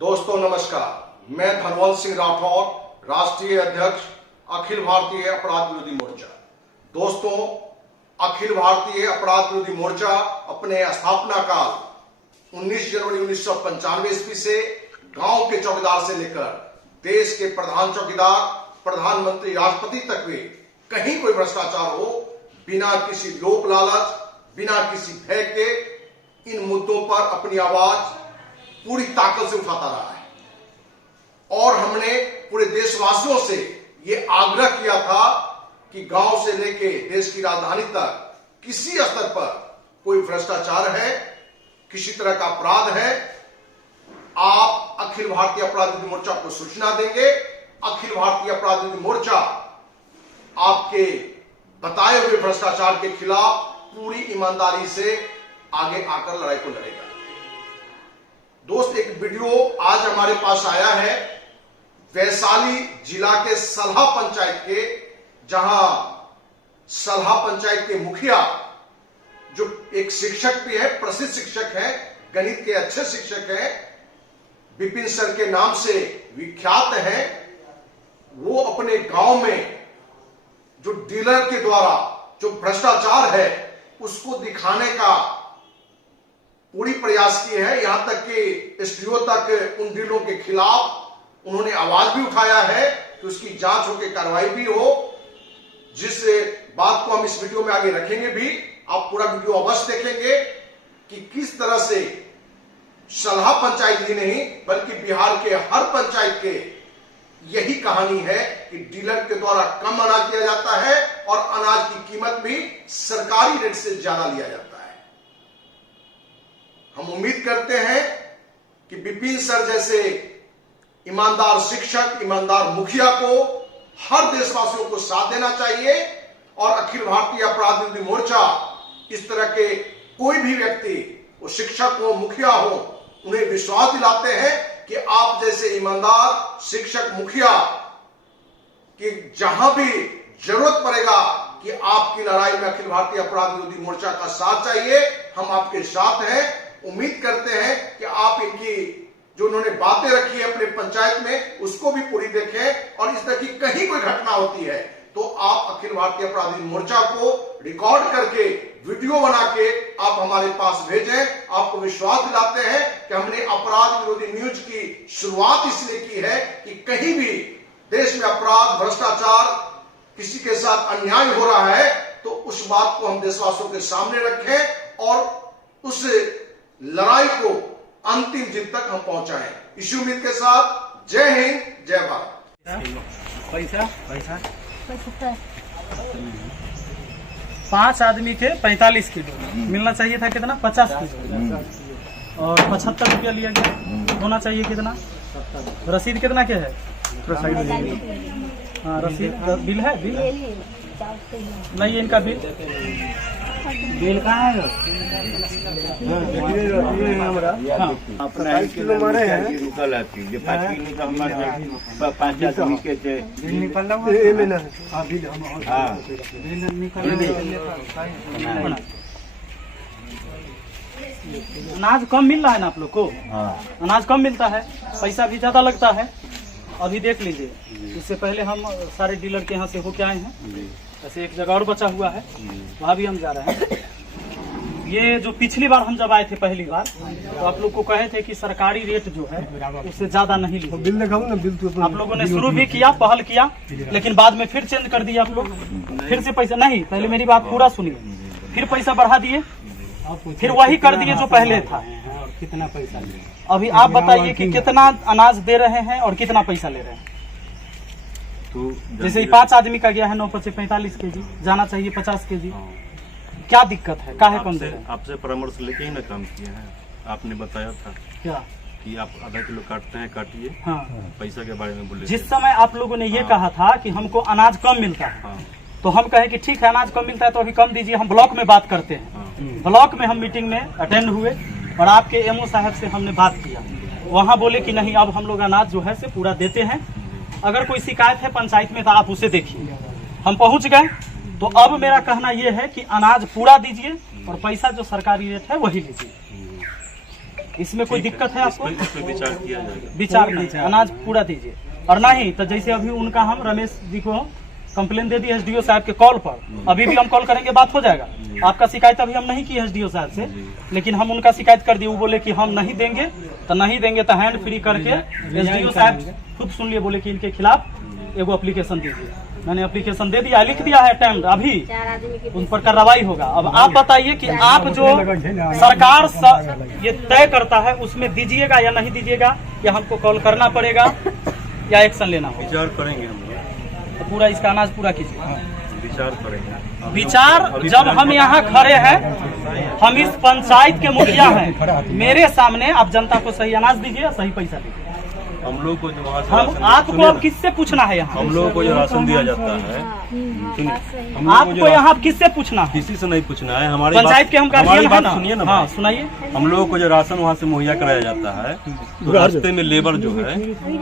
दोस्तों नमस्कार, मैं धनवंत सिंह राठौर, राष्ट्रीय अध्यक्ष अखिल भारतीय अपराध विरोधी मोर्चा। दोस्तों, अखिल भारतीय अपराध विरोधी मोर्चा अपने स्थापना काल 19 जनवरी 1995 ईस्वी से गांव के चौकीदार से लेकर देश के प्रधान चौकीदार, प्रधानमंत्री, राष्ट्रपति तक में कहीं कोई भ्रष्टाचार हो, बिना किसी लोक लालच, बिना किसी भय के इन मुद्दों पर अपनी आवाज पूरी ताकत से उठाता रहा है। और हमने पूरे देशवासियों से ये आग्रह किया था कि गांव से लेके देश की राजधानी तक किसी स्तर पर कोई भ्रष्टाचार है, किसी तरह का अपराध है, आप अखिल भारतीय अपराध विरोधी मोर्चा को सूचना देंगे। अखिल भारतीय अपराध विरोधी मोर्चा आपके बताए हुए भ्रष्टाचार के खिलाफ पूरी ईमानदारी से आगे आकर लड़ाई को लड़ेगा। दोस्त, एक वीडियो आज हमारे पास आया है वैशाली जिला के सलहा पंचायत के, जहां सलहा पंचायत के मुखिया जो एक शिक्षक भी है, प्रसिद्ध शिक्षक है, गणित के अच्छे शिक्षक है, विपिन सर के नाम से विख्यात है, वो अपने गांव में जो डीलर के द्वारा जो भ्रष्टाचार है उसको दिखाने का पूरी प्रयास किए हैं। यहां तक कि एसडीओ तक उन डीलरों के खिलाफ उन्होंने आवाज भी उठाया है कि उसकी जांच होकर कार्रवाई भी हो, जिस बात को हम इस वीडियो में आगे रखेंगे भी। आप पूरा वीडियो अवश्य देखेंगे कि किस तरह से सलहा पंचायत ही नहीं बल्कि बिहार के हर पंचायत के यही कहानी है कि डीलर के द्वारा कम अनाज दिया जाता है और अनाज की कीमत भी सरकारी रेट से ज्यादा लिया जाता है। हम उम्मीद करते हैं कि विपिन सर जैसे ईमानदार शिक्षक, ईमानदार मुखिया को हर देशवासियों को साथ देना चाहिए और अखिल भारतीय अपराध विरोधी मोर्चा इस तरह के कोई भी व्यक्ति, वो शिक्षक हो, मुखिया हो, उन्हें विश्वास दिलाते हैं कि आप जैसे ईमानदार शिक्षक, मुखिया कि जहां भी जरूरत पड़ेगा कि आपकी लड़ाई में अखिल भारतीय अपराध विरोधी मोर्चा का साथ चाहिए, हम आपके साथ हैं। उम्मीद करते हैं कि आप इनकी जो उन्होंने बातें रखी है अपने पंचायत में उसको भी पूरी देखें और इस तरह की कहीं कोई घटना होती है तो आप अखिल भारतीय अपराध विरोधी मोर्चा को रिकॉर्ड करके वीडियो बना के आप हमारे पास भेजें। आपको विश्वास दिलाते हैं कि हमने अपराध विरोधी न्यूज की शुरुआत इसलिए की है कि कहीं भी देश में अपराध, भ्रष्टाचार, किसी के साथ अन्याय हो रहा है तो उस बात को हम देशवासियों के सामने रखें और उस लड़ाई को अंतिम जीत तक हम पहुंचाएं। इसी उम्मीद के साथ जय हिंद, जय भारत। पैसा 5 आदमी थे, 45 किलो मिलना चाहिए था। कितना? 50 किलो और 75 रुपया लिया गया। होना चाहिए कितना? रसीद कितना क्या है? हाँ, रसीद बिल है। बिल नहीं, इनका बिल कहाँ है? अपना किलो मारे हैं निकल आती जो 5 किलो का हमारे 5 आदमी के थे निकलना। अनाज कम मिल रहा है ना आप लोग को? अनाज कम मिलता है, पैसा भी ज्यादा लगता है। अभी देख लीजिए, इससे पहले हम सारे डीलर के यहाँ से होके आए हैं। ऐसे एक जगह और बचा हुआ है, वहाँ भी हम जा रहे हैं। ये जो पिछली बार हम जब आए थे पहली बार तो आप लोग को कहे थे कि सरकारी रेट जो है उससे ज्यादा नहीं लीजिए। बिल दिखाओ ना। बिल तो आप लोगों ने शुरू भी किया, पहल किया, लेकिन बाद में फिर चेंज कर दिया आप लोग। फिर से पैसा नहीं, पहले मेरी बात पूरा सुनिए, फिर पैसा बढ़ा दिए, फिर वही कर दिए जो पहले था। कितना पैसा? अभी आप बताइए कि कितना अनाज दे रहे हैं और कितना पैसा ले रहे हैं। तो जैसे 5 आदमी का गया है 9 × 45 केजी, जाना चाहिए 50 केजी। क्या दिक्कत है? काहे कम दे रहे हैं? आपसे परामर्श लेके ही ना काम किए हैं। आपने बताया था क्या कि आप आधा किलो काटते हैं, काटिए। हाँ, पैसा के बारे में बोले जिस समय आप लोगों ने ये कहा था कि हमको अनाज कम मिलता है तो हम कहे कि ठीक है, अनाज कम मिलता है तो अभी कम दीजिए, हम ब्लॉक में बात करते हैं। ब्लॉक में हम मीटिंग में अटेंड हुए और आपके एमओ साहब से हमने बात किया। वहाँ बोले कि नहीं, अब हम लोग अनाज जो है से पूरा देते हैं, अगर कोई शिकायत है पंचायत में तो आप उसे देखिए। हम पहुँच गए तो अब मेरा कहना यह है कि अनाज पूरा दीजिए और पैसा जो सरकारी रेट है वही लीजिए। इसमें कोई ठीक दिक्कत है आपको? इस पे विचार किया जाएगा। विचार नहीं, अनाज पूरा दीजिए। और नहीं तो जैसे अभी उनका हम रमेश जी को कंप्लेन दे दी एसडीओ साहब के कॉल पर, अभी भी हम कॉल करेंगे, बात हो जाएगा। आपका शिकायत अभी हम नहीं की एसडीओ साहब से, लेकिन हम उनका शिकायत कर दिए। वो बोले कि हम नहीं देंगे तो हैंड फ्री करके एसडीओ साहब खुद सुन लिए, बोले कि इनके खिलाफ एगो एप्लीकेशन दीजिए। मैंने एप्लीकेशन दे दिया, लिख दिया है टाइम, अभी उन पर कार्रवाई होगा। अब आप बताइए कि आप जो सरकार ये तय करता है उसमें दीजिएगा या नहीं दीजिएगा, या हमको कॉल करना पड़ेगा या एक्शन लेना होगा? विचार करेंगे हम लोग, तो पूरा इसका अनाज पूरा कीजिए। विचार करेंगे। विचार जब हम यहाँ खड़े हैं, हम इस पंचायत के मुखिया हैं, मेरे सामने आप जनता को सही अनाज दीजिए, सही पैसा दीजिए। हम लोग को जो वहाँ से हम राशन- आपको सुनिए अब ना, किससे पूछना है यहाँ? हम लोगों को जो राशन दिया जाता है, सुनिए, हम लोगों को आपको जो यहाँ किससे पूछना है? किसी से नहीं पूछना है। हमारी पंचायत के हम हमारी गार्जियन हैं बात ना? सुनिए ना। हाँ भाई। सुनाइए। हम लोगों को जो राशन वहाँ से मुहैया कराया जाता है, तो रास्ते में लेबर जो है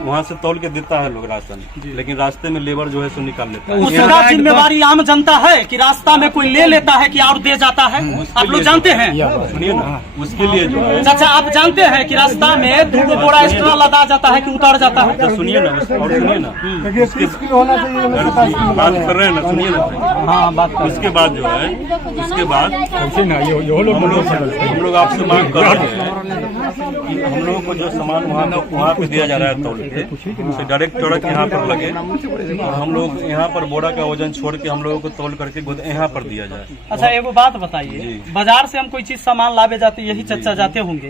वहाँ से तौल के देता है लोग राशन, लेकिन रास्ते में लेबर जो है सो निकाल लेता है। उसका जिम्मेवारी आम जनता है कि रास्ता में कोई ले लेता है कि और दे जाता है? आप लोग जानते हैं? सुनिए ना, उसके लिए जो है चाचा आप जानते हैं कि रास्ता में 2 बोरा एक्स्ट्रा लदा जाता है कि उतर जाता है? सुनिए ना, और सुनिए ना, बात कर रहे हैं ना, सुनिए ना। हाँ बात कर। उसके बाद जो है, उसके बाद हम लोग आपसे मांग कर रहे हैं कि हम लोगों को जो सामान वहाँ पे दिया जा रहा है तौल के, उसे डायरेक्ट ट्रक यहाँ पर लगे और हम लोग यहाँ पर बोरा का वजन छोड़ के हम लोगों को तौल करके यहाँ पर दिया जाए। अच्छा एगो बात बताइए, बाजार से हम कोई चीज सामान लावे जाते, यही चर्चा जाते होंगे,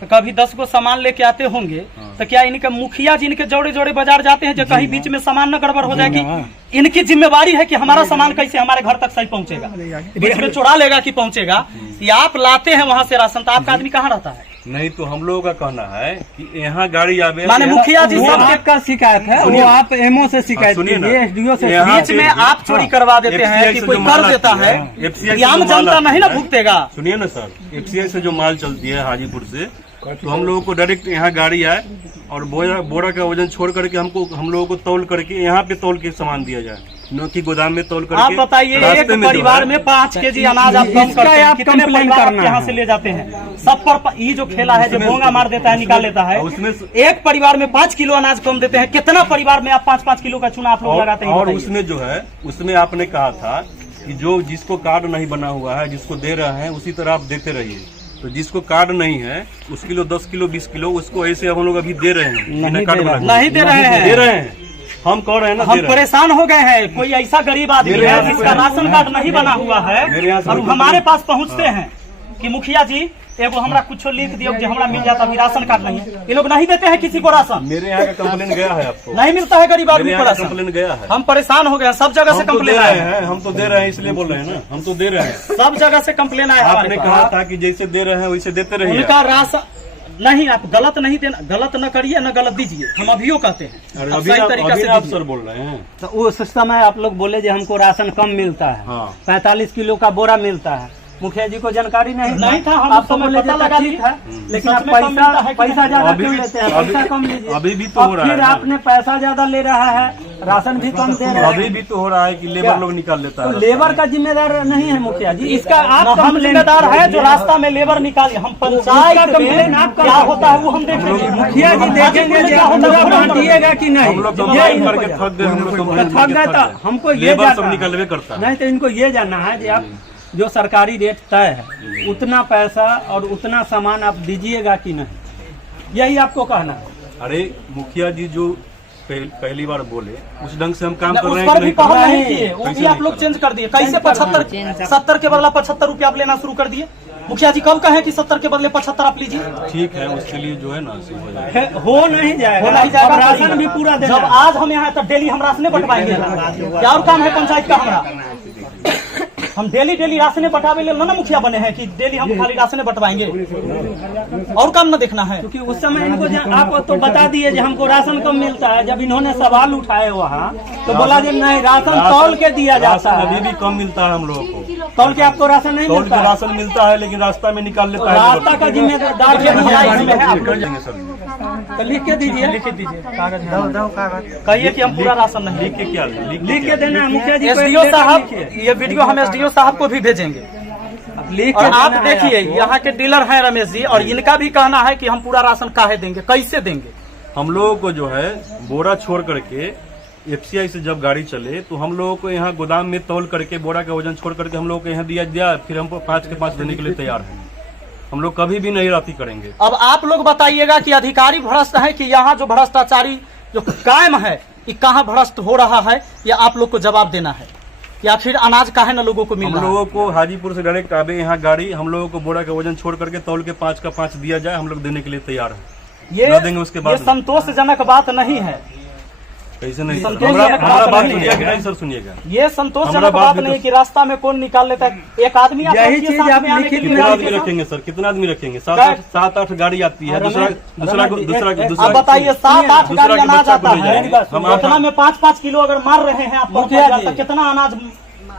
तो कभी 10 को सामान लेके आते होंगे, तो क्या इनके मुखिया जी इनके जोड़े जोड़े बाजार जाते हैं जो कहीं बीच में सामान न गड़बड़ हो जाएगी? इनकी जिम्मेवारी है कि हमारा सामान कैसे हमारे घर तक सही पहुंचेगा, बीच में चुरा लेगा कि पहुंचेगा? या आप लाते हैं वहाँ से राशन, तो आपका आदमी कहाँ रहता है? नहीं तो हम लोगों का कहना है कि यहाँ गाड़ी आवे, माने मुखिया जी वो सब आपका शिकायत है, वो आप एमओ से शिकायत सुनिए ना, कीजिए, एसडीओ से। यहाँ बीच में आप चोरी करवा देते हैं FCI कि से कोई जो कर माल देता आती है, FCI से ये आम जो माल जनता आती नहीं ना है, भुगतेगा? सुनिए ना सर, FCI से जो माल चलती है हाजीपुर से, तो हम लोगों को डायरेक्ट यहाँ गाड़ी आए और बोरा का वजन छोड़ करके हम लोगों को तौल करके यहाँ पे तौल के सामान दिया जाए, न कि गोदाम में तौल करके। आप बताइए, एक परिवार में 5 केजी अनाज आप कम करते हैं, कितने परिवार आपके यहाँ से ले जाते हैं? सब पर ये जो खेला है, जो भोंगा मार देता है, निकाल लेता है, उसमें एक परिवार में 5 किलो अनाज कम देते हैं, कितना परिवार में आप 5-5 किलो का चूना आप लोग लगाते हैं? और बताइए। उसमें जो है, उसमें आपने कहा था कि जो जिसको कार्ड नहीं बना हुआ है, जिसको दे रहे हैं उसी तरह आप देते रहिए। तो जिसको कार्ड नहीं है उस किलो 10 किलो 20 किलो उसको ऐसे हम लोग अभी दे रहे हैं, नहीं दे रहे हैं, दे रहे हैं, हम कह रहे हैं ना, हम परेशान हो गए हैं। कोई ऐसा गरीब आदमी है जिसका राशन कार्ड नहीं बना हुआ है और हमारे पास पहुँचते हैं कि मुखिया जी एगो हमरा कुछ लिख दियो कि हमरा मिल जाता, अभी राशन कार्ड नहीं है। ये लोग नहीं देते हैं किसी को राशन, मेरे यहाँ का कंप्लेन गया है आपको, नहीं मिलता है गरीब आदमी को राशन। कंप्लेन गया है, हम परेशान हो गए हैं, सब जगह से हम तो दे कंप्लेन रहे आया है, हैं, हम तो दे रहे हैं, इसलिए बोल रहे हैं ना, हम तो दे रहे हैं। सब जगह से कंप्लेन आया आपने हमारे कहा पास। था कि जैसे दे रहे हैं वैसे देते रहिए। उनका राशन नहीं, आप गलत नहीं देना, गलत न करिए न गलत दीजिए, हम अभियो कहते हैं, अरे आप अभी सही आप तरीका से आप दीजिए। सर बोल रहे हैं। तो उस समय आप लोग बोले जो हमको राशन कम मिलता है, हाँ। 45 किलो का बोरा मिलता है, मुखिया जी को जानकारी नहीं था, हम आप उस तो समय बोले पता जो लगा ठीक दिए। है, लेकिन आप सच में कम मिलता है कि पैसा नहीं? ज्यादा अभी क्यों भी- लेते हैं? अभी- पैसा कम लीजिए। अभी भी तो अब हो रहा है फिर ना। आपने पैसा ज्यादा ले रहा है, राशन भी कम दे रहा अभी है, भी तो हो रहा है कि लेबर लोग निकाल लेता तो है। लेबर का जिम्मेदार नहीं है मुखिया जी, इसका आप हम कंप्लेन जिम्मेदार है जो रास्ता में लेबर निकाल, हम पंचायत उसका कंप्लेन में आप क्या होता है वो हम देखेंगे। मुखिया जी देखेंगे जो हम लोग बांटिएगा कि नहीं, हम लोग ये कंप्लेन करके थक गए, हम लोग कंप्लेन थक गए करके तो थक गए। हमको ये लेबर सब जानना निकलवे करता है। नहीं, तो इनको ये जानना है कि आप जो सरकारी रेट तय है उतना पैसा और उतना सामान आप दीजिएगा कि नहीं, यही आपको कहना है। अरे मुखिया जी जो पहली बार बोले उस ढंग से हम काम कर उस रहे पर हैं भी कि पहल नहीं नहीं किए, वो कैसे भी आप नहीं लोग कर चेंज कर दिए। कैसे 70 के बदला 75 रुपया आप लेना शुरू कर दिए? मुखिया जी कब कहे कि 70 के बदले 75 आप लीजिए? ठीक है, उसके लिए जो है ना सही हो जाएगा। हो नहीं जाएगा, हो नहीं जाएगा, अब राशन भी पूरा देना जब आज हम यहाँ तक डेली हम राशने बंटवाएंगे, क्या और काम है पंचायत का हमारा? हम डेली राशने बंटावे ले ना मुखिया बने हैं कि डेली हम खाली राशने बंटवाएंगे, और काम न देखना है? क्योंकि उस समय इनको आप तो बता दिए कि हमको राशन कम मिलता है, जब इन्होंने सवाल उठाए वहाँ तो बोला जी नहीं, राशन तौल के दिया जाता राशन अभी है, भी कम मिलता है हम लोगों को, तौल के आपको राशन नहीं तौल मिलता के है। राशन मिलता है लेकिन रास्ता में निकाल लेता है। रास्ता का जिम्मेदार देखिए, मुखिया इसमें है, आप कर देंगे सर। तो लिख के दीजिए, कहिए कि हम पूरा राशन नहीं। लिख के क्या लिख के देना है मुखिया जी को, एसडीओ एक साहब, लेटर लिखिए। ये वीडियो हम एसडीओ साहब को भी भेजेंगे। लिख और के आप देना है देखिए आपको। यहाँ के डीलर हैं रमेश जी, और इनका भी कहना है कि हम पूरा राशन काहे देंगे, कैसे देंगे। हम लोगों को जो है बोरा छोड़ करके एफसीआई से जब गाड़ी चले तो हम लोगों को यहाँ गोदाम में तौल करके बोरा का वजन छोड़ करके हम लोगों को यहाँ दिया, फिर हम 5 के 5 देने के लिए तैयार हैं। हम लोग कभी भी नहीं राती करेंगे। अब आप लोग बताइएगा कि अधिकारी भ्रष्ट है कि यहाँ जो भ्रष्टाचारी जो कायम है ये कहाँ भ्रष्ट हो रहा है, या आप लोग को जवाब देना है कि आखिर अनाज काहे न लोगों को मिल हम रहा है। लोगों को हाजीपुर से डायरेक्ट आवे यहाँ गाड़ी, हम लोगों को बोरा का वजन छोड़ करके तौल के 5 का 5 दिया जाए, हम लोग देने के लिए तैयार हैं। ये देंगे उसके ये बाद संतोषजनक बात नहीं है, कैसे नहीं सर? संतोषजनक हमारा बात बात नहीं है। सुनिएगा, नहीं सर सुनिएगा। ये संतोषजनक हमारा बात बात भी नहीं तो- कि रास्ता में कौन निकाल लेता है। एक आदमी आप यही रखिए चीज साथ आप में आने के लिखित लिए कितना गाड़ी आदमी के साथ। रखेंगे सर? कितना आदमी रखेंगे? क्या? 7-8 गाड़ी आती है। रमेश, दूसरा अब बताइए 7-8 दूसरा गाड़ी के अनाज बच्चा को आता ले है, जाएंगे। हम आप- इतना में 5-5 किलो अगर मार रहे हैं आप मुखिया तो जी। कितना अनाज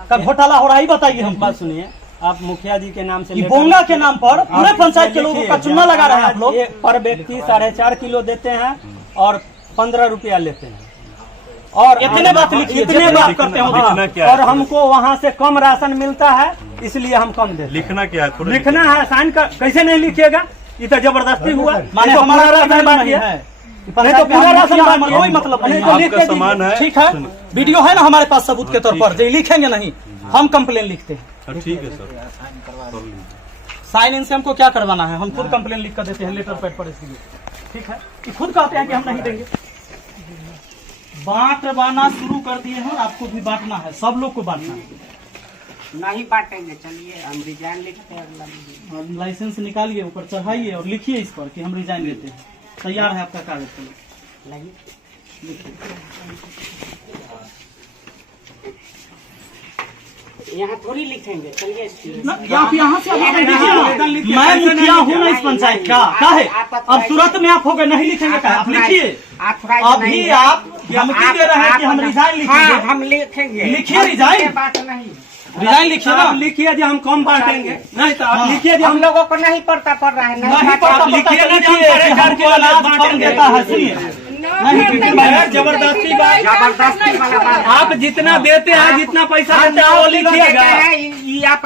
का घोटाला हो रहा है बताइए हम। बात सुनिए, आप मुखिया जी के नाम से ये लेकर- बोंगा के नाम पर पूरे आप पंचायत के लोगों लिखिए, का चुनाव लगा रहे हैं आप लोग। एक पर व्यक्ति 4.5 किलो देते हैं और 15 रुपया लेते हैं। और इतने बात लिखिए, इतने जितने बात बात करते हो। लिखना क्या है? और हमको वहाँ से कम राशन मिलता है, इसलिए हम कम देते हैं। लिखना क्या है? थोड़ा लिखना है, साइन का कैसे नहीं लिखिएगा? ये तो जबरदस्ती हुआ। माने ये तो हमारा पूरा राशन राशन नहीं बांटिए। है, नहीं तो पूरा राशन बांटिए। कोई मतलब नहीं नहीं तो लिख आपका के सामान है। ठीक है, वीडियो है ना हमारे पास सबूत के तौर पर, जो लिखेंगे नहीं हम कंप्लेन लिखते हैं। हाँ, ठीक है सर, कर लीजिए। साइन इनसे हमको क्या करवाना है, हम खुद कंप्लेन लिख कर देते हैं लेटर पैड पर इसलिए। ठीक है, ये खुद कहते हैं कि हम नहीं देंगे। बांटवाना शुरू कर दिए हैं, आपको भी बांटना है, सब लोग को बांटना है। नहीं बांटेंगे, चलिए हम रिजाइन लिखते हैं अगला महीने। और लाइसेंस निकालिए, ऊपर चढ़ाइए और लिखिए इस पर कि हम रिजाइन देते हैं। तैयार है आपका कागज, चलो यहाँ थोड़ी लिखेंगे, चलिए इसलिए। ना, आप यहाँ से आप लिखिए ना। मैं मुखिया हूँ ना इस पंचायत का, क्या है? अब तुरंत में आप हो गए, नहीं लिखेंगे क्या? आप लिखिए अभी, आप धमकी दे रहे हैं कि हम रिजाइन लिखेंगे। हम लिखेंगे, लिखिए रिजाइन, बात नहीं। रिजाइन लिखिए ना। आप लिखिए जो हम कम बांटेंगे। नहीं तो आप लिखिए जो हम हम लोगों को नहीं पड़ता पड़ रहा है, नहीं पता आप लिखिए ना कि हम 4.5 किलो अनाज अनाज कम देता है। सुनिए, जबरदस्ती बात। जबरदस्ती वाला बात। आप जितना देते हैं, जितना पैसा देते हैं वो लिखिएगा। ये आप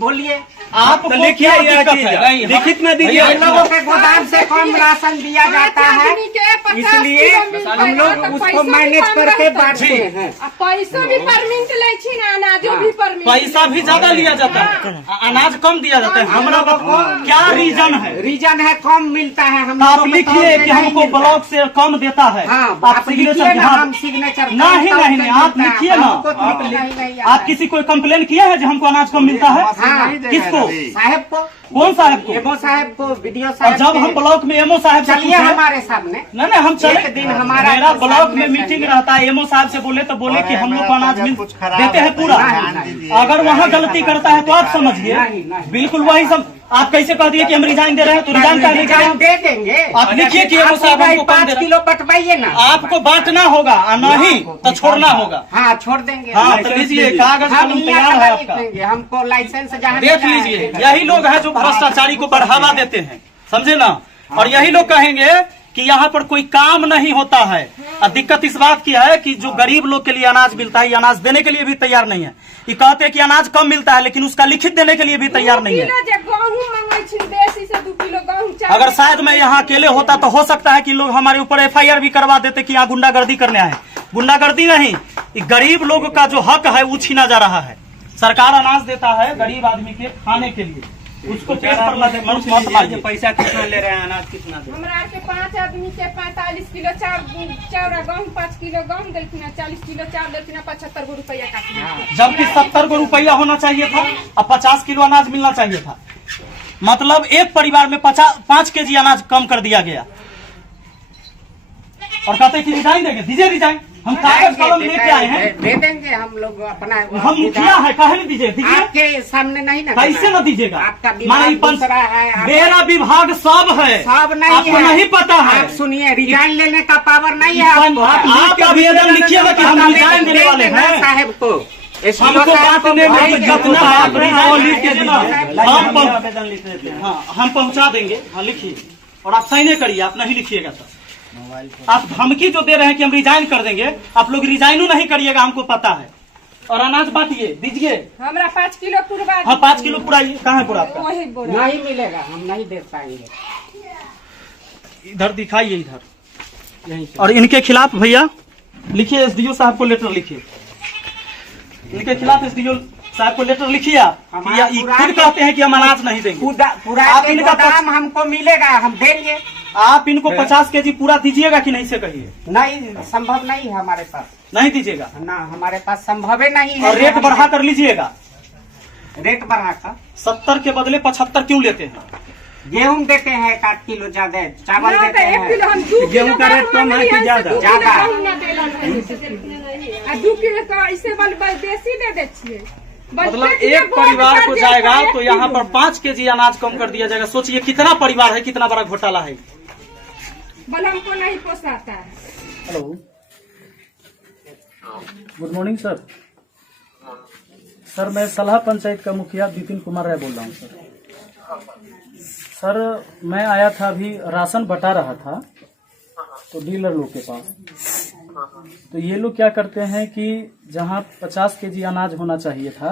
बोलिए, आप तो लिखिए ये चीज, लिखित में दीजिए। हम लोगों के गोदाम से कम राशन दिया जाता है, इसलिए हम लोग उसको मैनेज करके बांटते हैं। पैसा भी परमिट ले छी ना, अनाजो भी परमिट। पैसा भी ज्यादा लिया जाता है, अनाज कम दिया जाता है। हम लोगों को क्या रीजन है? रीजन है कम मिलता है। हम तो आप लोगों को लिखिए कम कि नहीं हमको मिलता। ब्लॉक से कम देता है। हाँ, आप लिखिए सिग्नेचर ना, हाँ। हम सिग्नेचर नहीं, आप लिखिए ना। आप किसी को कंप्लेन किया है जो हमको अनाज कम मिलता है? हाँ, किसको? साहब को, कौन साहब को? एमओ साहब को, वीडियो और साहब जब हम के- ब्लॉक में एमओ साहब से चलिए पूछे- हमारे सामने नहीं हम चले एक दिन हमारा मेरा तो ब्लॉक सामने में मीटिंग चलिए। रहता है, एमओ साहब से बोले तो बोले कि हम लोग को अनाज मिल देते हैं पूरा। नहीं, अगर वहाँ गलती करता है तो आप समझिए, नहीं, नहीं। बिल्कुल वही सब। आप कैसे कह दिए कि हम रिजाइन दे रहे हैं, तो रिजाइन का रिजाइन दे देंगे। आप लिखिए कि एमओ साहब हमको कम दे 5 रहे हैं। किलो बटवाइए ना। आपको बांटना होगा और नहीं तो छोड़ना होगा। हाँ, छोड़ देंगे। हाँ, तो लीजिए कागज हम कलम यहाँ तैयार है लिख आपका, देंगे, हमको लाइसेंस जहाँ देख मिला है, लीजिए। यही लोग हैं जो भ्रष्टाचारी को बढ़ावा देते हैं, समझे ना। और यही लोग कहेंगे कि यहाँ पर कोई काम नहीं होता है। और दिक्कत इस बात की है कि जो गरीब लोग के लिए अनाज मिलता है, ये अनाज देने के लिए भी तैयार नहीं है। ये कहते हैं कि अनाज कम मिलता है, लेकिन उसका लिखित देने के लिए भी तैयार नहीं है। अगर शायद मैं यहाँ अकेले होता तो हो सकता है कि लोग हमारे ऊपर एफआईआर भी करवा देते कि यहाँ गुंडागर्दी करने आए। गुंडागर्दी नहीं, ये गरीब लोगों का जो हक है वो छीना जा रहा है। सरकार अनाज देता है गरीब आदमी के खाने के लिए, उसको पेट पर मत मारिए। पैसा कितना ले रहे हैं, अनाज कितना दे? हमरा के 5 आदमी के 45 किलो चाउर गहूँ, 5 किलो गहूँ देलखिन, 40 किलो चाउर देलखिन, 75 गो रुपया काटना। जबकि 70 गो रुपया होना चाहिए था और 50 किलो अनाज मिलना चाहिए था। मतलब एक परिवार में 5 केजी अनाज कम कर दिया गया। और कहते हैं कि रिजाइन देंगे, दीजिए रिजाइन। हम कागज कलम लेके आए हैं, दे देंगे हम लोग अपना। हम मुखिया है, कहे नहीं दीजिए, दीजिए। आपके सामने नहीं ना, कैसे न दीजिएगा? आपका माने विभाग दूसरा है, आप- मेरा विभाग सब है, सब नहीं आपको है। नहीं पता है। आप सुनिए, रिजाइन लेने का पावर नहीं है आपको। आप आवेदन लिखिए ना कि हम रिजाइन देने वाले देंगे हैं। साहब को, हमको बांटने में भाई जितना आप रिजाइन लिख के देना, हम आवेदन लिख देते हैं। हाँ हम पहुंचा देंगे। हाँ लिखिए, और आप साइन करिए, आप नहीं लिखिएगा सर। आप धमकी जो दे रहे हैं कि हम रिजाइन कर देंगे, आप लोग रिजाइन नहीं करिएगा, हमको पता है। और अनाज बांटिए, दीजिए। हमरा 5 किलो पूरा। हाँ 5 किलो पूरा। कहाँ है पूरा आपका? वही बोरा नहीं मिलेगा, हम नहीं दे पाएंगे। इधर दिखाइए, इधर यहीं से। और इनके खिलाफ भैया लिखिए, एसडीओ साहब को लेटर लिखिए। इनके खिलाफ एसडीओ साहब को लेटर लिखिए आप। हमारा ये खुद कहते हैं कि हम अनाज नहीं देंगे। पूरा आप इनका दाम हमको मिलेगा, हम देंगे। आप इनको 50 केजी पूरा दीजिएगा कि नहीं से कहिए। नहीं, संभव नहीं है हमारे पास। नहीं दीजिएगा ना, हमारे पास संभव ही नहीं है। और रेट बढ़ा कर लीजिएगा। रेट बढ़ा कर 70 के बदले 75 क्यों लेते हैं? गेहूं देते हैं 1 किलो ज्यादा, चावल ना, देते तो 1 किलो हैं। हम 2 गेहूं का रेट कम है कि ज्यादा? ज्यादा। 2 किलो का ऐसे बल बेसी दे दे छिए। मतलब एक परिवार को जाएगा तो यहाँ पर 5 केजी अनाज कम कर दिया जाएगा। सोचिए कितना परिवार है, कितना बड़ा घोटाला है। बल हमको नहीं पोसाता है। Hello, good morning sir. Sir मैं सलाह पंचायत का मुखिया विपिन कुमार राय बोल रहा हूँ सर। सर मैं आया था, अभी राशन बटा रहा था तो डीलर लोग के पास। तो ये लोग क्या करते हैं कि जहाँ 50 केजी अनाज होना चाहिए था,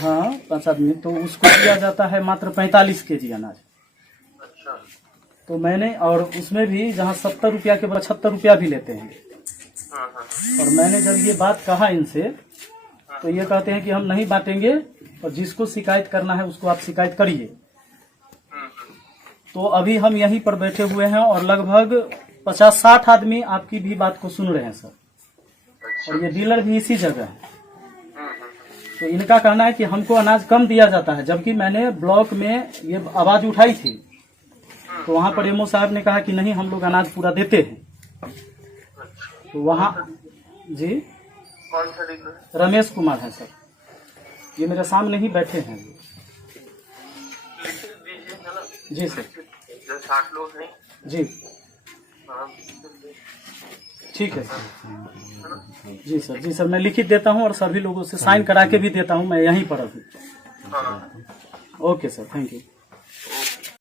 हाँ 5 आदमी, तो उसको दिया जाता है मात्र 45 केजी अनाज। तो मैंने, और उसमें भी जहाँ 70 रुपया के 75 रुपया भी लेते हैं। और मैंने जब ये बात कहा इनसे तो ये कहते हैं कि हम नहीं बांटेंगे और जिसको शिकायत करना है उसको आप शिकायत करिए। तो अभी हम यहीं पर बैठे हुए हैं और लगभग 50-60 आदमी आपकी भी बात को सुन रहे हैं सर। और ये डीलर भी इसी जगह है। तो इनका कहना है कि हमको अनाज कम दिया जाता है, जबकि मैंने ब्लॉक में ये आवाज उठाई थी तो वहां पर एमओ साहब ने कहा कि नहीं हम लोग अनाज पूरा देते हैं। तो वहाँ जी कौन सा डीलर? रमेश कुमार है सर, ये मेरे सामने ही बैठे हैं। लिख दीजिए है ना? जी सर। जो 60 लोग हैं। जी हाँ, ठीक है सर। जी सर, जी सर, मैं लिखित देता हूँ और सभी लोगों से साइन करा के भी देता हूँ मैं यहीं पर अभी। हाँ। Okay sir, thank you.